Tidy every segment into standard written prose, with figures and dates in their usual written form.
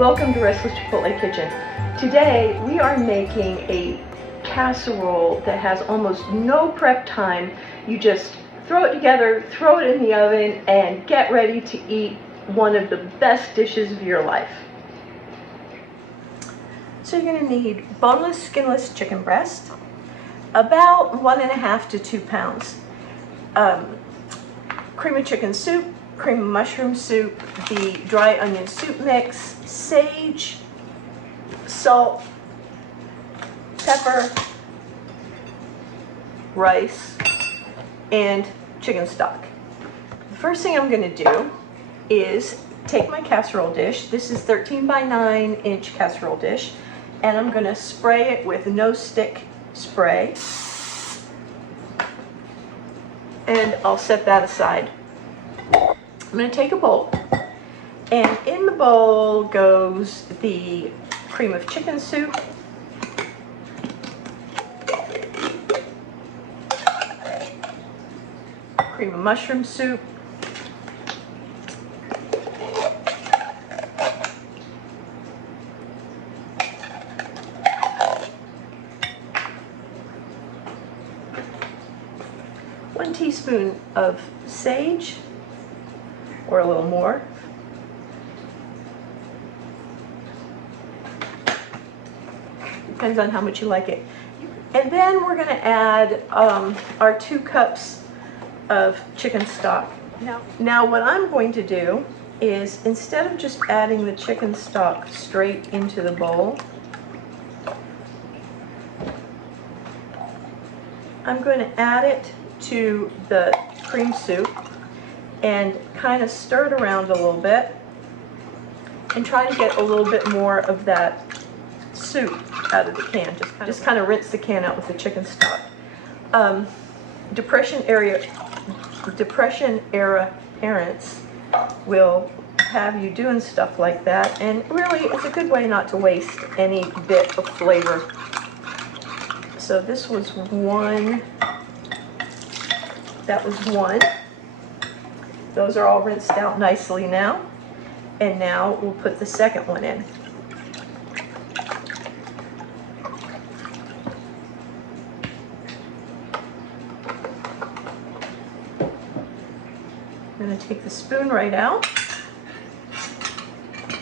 Welcome to Restless Chipotle Kitchen. Today we are making a casserole that has almost no prep time. You just throw it together, throw it in the oven, and get ready to eat one of the best dishes of your life. So you're going to need boneless, skinless chicken breast, about 1.5 to 2 pounds, cream of chicken soup, cream of mushroom soup, the dry onion soup mix, sage, salt, pepper, rice, and chicken stock. The first thing I'm going to do is take my casserole dish. This is 13 by 9 inch casserole dish, and I'm going to spray it with no stick spray, and I'll set that aside. I'm going to take a bowl, and in the bowl goes the cream of chicken soup, cream of mushroom soup, one teaspoon of sage, or a little more, depends on how much you like it. And then we're going to add our 2 cups of chicken stock. Now what I'm going to do is, instead of just adding the chicken stock straight into the bowl, I'm going to add it to the cream soup and kind of stir it around a little bit and try to get a little bit more of that soup out of the can. Just kind of rinse the can out with the chicken stock. Depression era parents will have you doing stuff like that, and really it's a good way not to waste any bit of flavor. So this was one. That was one. Those are all rinsed out nicely now. And now we'll put the second one in. I'm going to take the spoon right out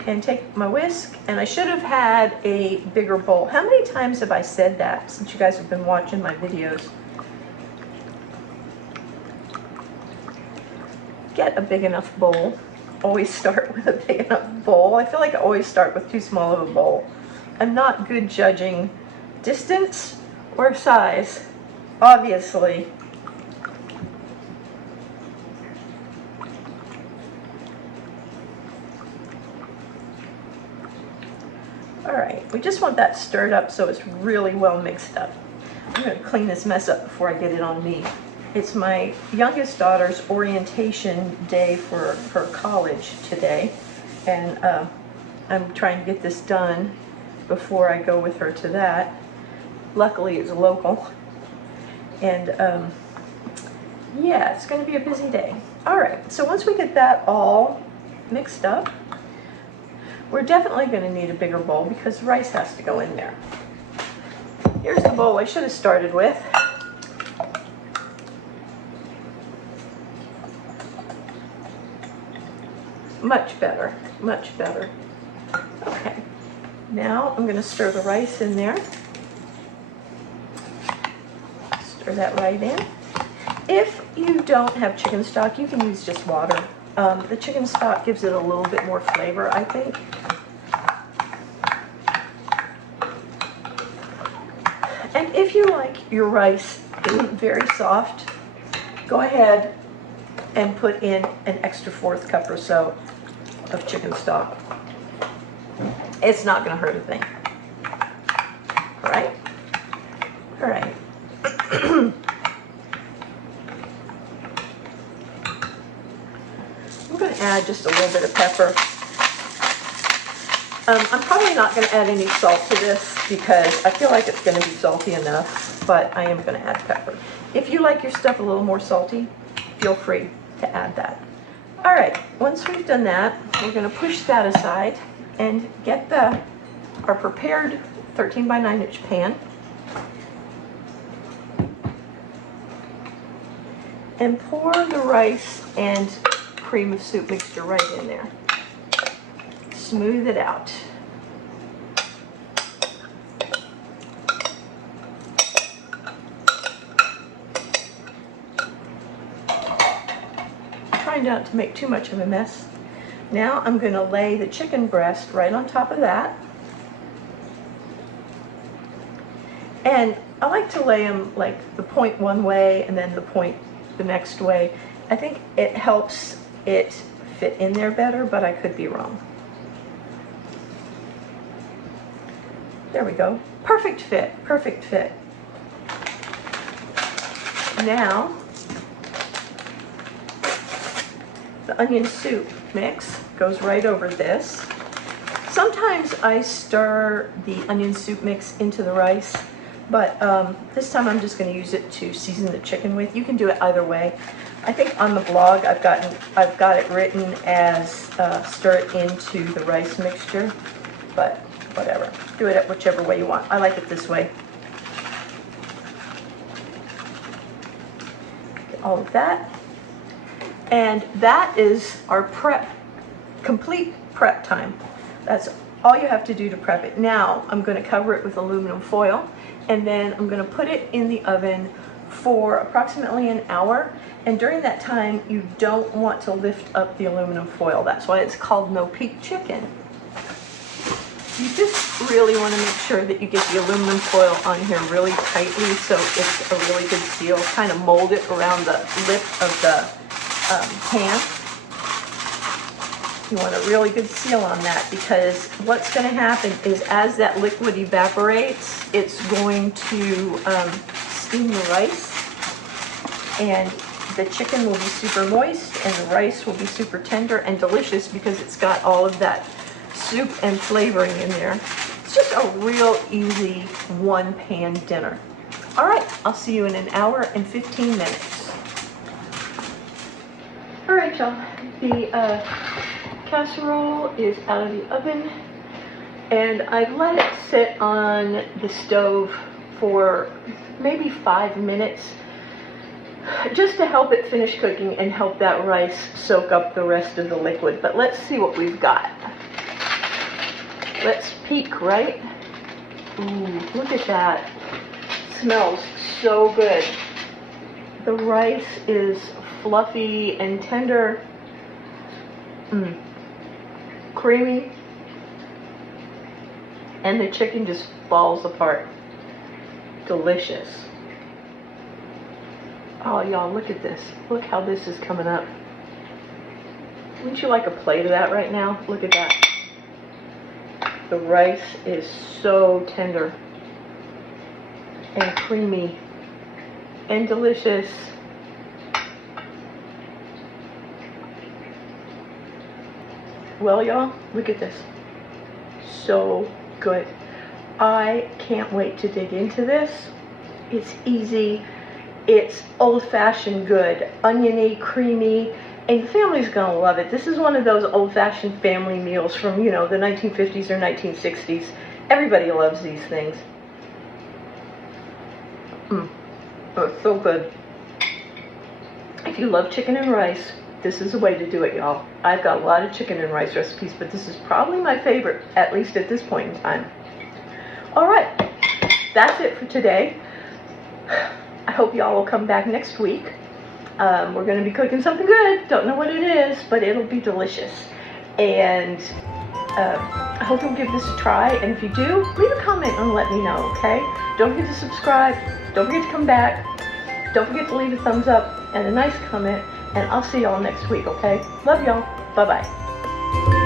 and take my whisk, and I should have had a bigger bowl. How many times have I said that since you guys have been watching my videos? Get a big enough bowl. Always start with a big enough bowl. I feel like I always start with too small of a bowl. I'm not good judging distance or size, obviously. All right, we just want that stirred up so it's really well mixed up. I'm going to clean this mess up before I get it on me. It's my youngest daughter's orientation day for her college today, and I'm trying to get this done before I go with her to that. Luckily it's local, and yeah, it's going to be a busy day. All right, so once we get that all mixed up, we're definitely going to need a bigger bowl because the rice has to go in there. Here's the bowl I should have started with. Much better, much better. Okay, now I'm going to stir the rice in there. Stir that right in. If you don't have chicken stock, you can use just water. The chicken stock gives it a little bit more flavor, I think. And if you like your rice very soft, go ahead and put in an extra 1/4 cup or so of chicken stock. It's not going to hurt a thing. All right? All right. I'm going to add just a little bit of pepper. I'm probably not going to add any salt to this because I feel like it's going to be salty enough, but I am going to add pepper. If you like your stuff a little more salty, feel free to add that. All right, once we've done that, we're going to push that aside and get our prepared 13 by 9 inch pan and pour the rice and cream of soup mixture right in there. Smooth it out. Trying not to make too much of a mess. Now I'm going to lay the chicken breast right on top of that. And I like to lay them like the point one way and then the point the next way. I think it helps it fit in there better, but I could be wrong. There we go. Perfect fit, perfect fit. Now, the onion soup mix goes right over this. Sometimes I stir the onion soup mix into the rice, but this time I'm just going to use it to season the chicken with. You can do it either way. I think on the blog I've got it written as stir it into the rice mixture, but whatever. Do it whichever way you want. I like it this way. Get all of that. And that is our complete prep time. That's all you have to do to prep it. Now I'm going to cover it with aluminum foil, and then I'm going to put it in the oven for approximately an hour. And during that time, you don't want to lift up the aluminum foil. That's why it's called no peak chicken. You just really want to make sure that you get the aluminum foil on here really tightly so it's a really good seal. Kind of mold it around the lip of the pan. You want a really good seal on that, because what's going to happen is as that liquid evaporates, it's going to steam the rice, and the chicken will be super moist and the rice will be super tender and delicious because it's got all of that soup and flavoring in there. It's just a real easy one pan dinner. All right, I'll see you in an hour and 15 minutes. All right, y'all, the casserole is out of the oven, and I've let it sit on the stove for maybe 5 minutes just to help it finish cooking and help that rice soak up the rest of the liquid. But let's see what we've got. Let's peek, right? Ooh, look at that. Smells so good. The rice is fluffy and tender. Creamy. And the chicken just falls apart. Delicious. Oh, y'all, look at this. Look how this is coming up. Wouldn't you like a plate of that right now? Look at that. The rice is so tender and creamy and delicious. Well, y'all, look at this. So good. I can't wait to dig into this. It's easy. It's old-fashioned good, oniony, creamy, and the family's gonna love it. This is one of those old-fashioned family meals from, you know, the 1950s or 1960s. Everybody loves these things. Oh, it's so good. If you love chicken and rice, this is the way to do it, y'all. I've got a lot of chicken and rice recipes, but this is probably my favorite, at least at this point in time. All right, that's it for today. I hope y'all will come back next week. We're going to be cooking something good. Don't know what it is, but it'll be delicious. And I hope you'll give this a try. And if you do, leave a comment and let me know, okay? Don't forget to subscribe. Don't forget to come back. Don't forget to leave a thumbs up and a nice comment. And I'll see y'all next week, okay? Love y'all. Bye-bye.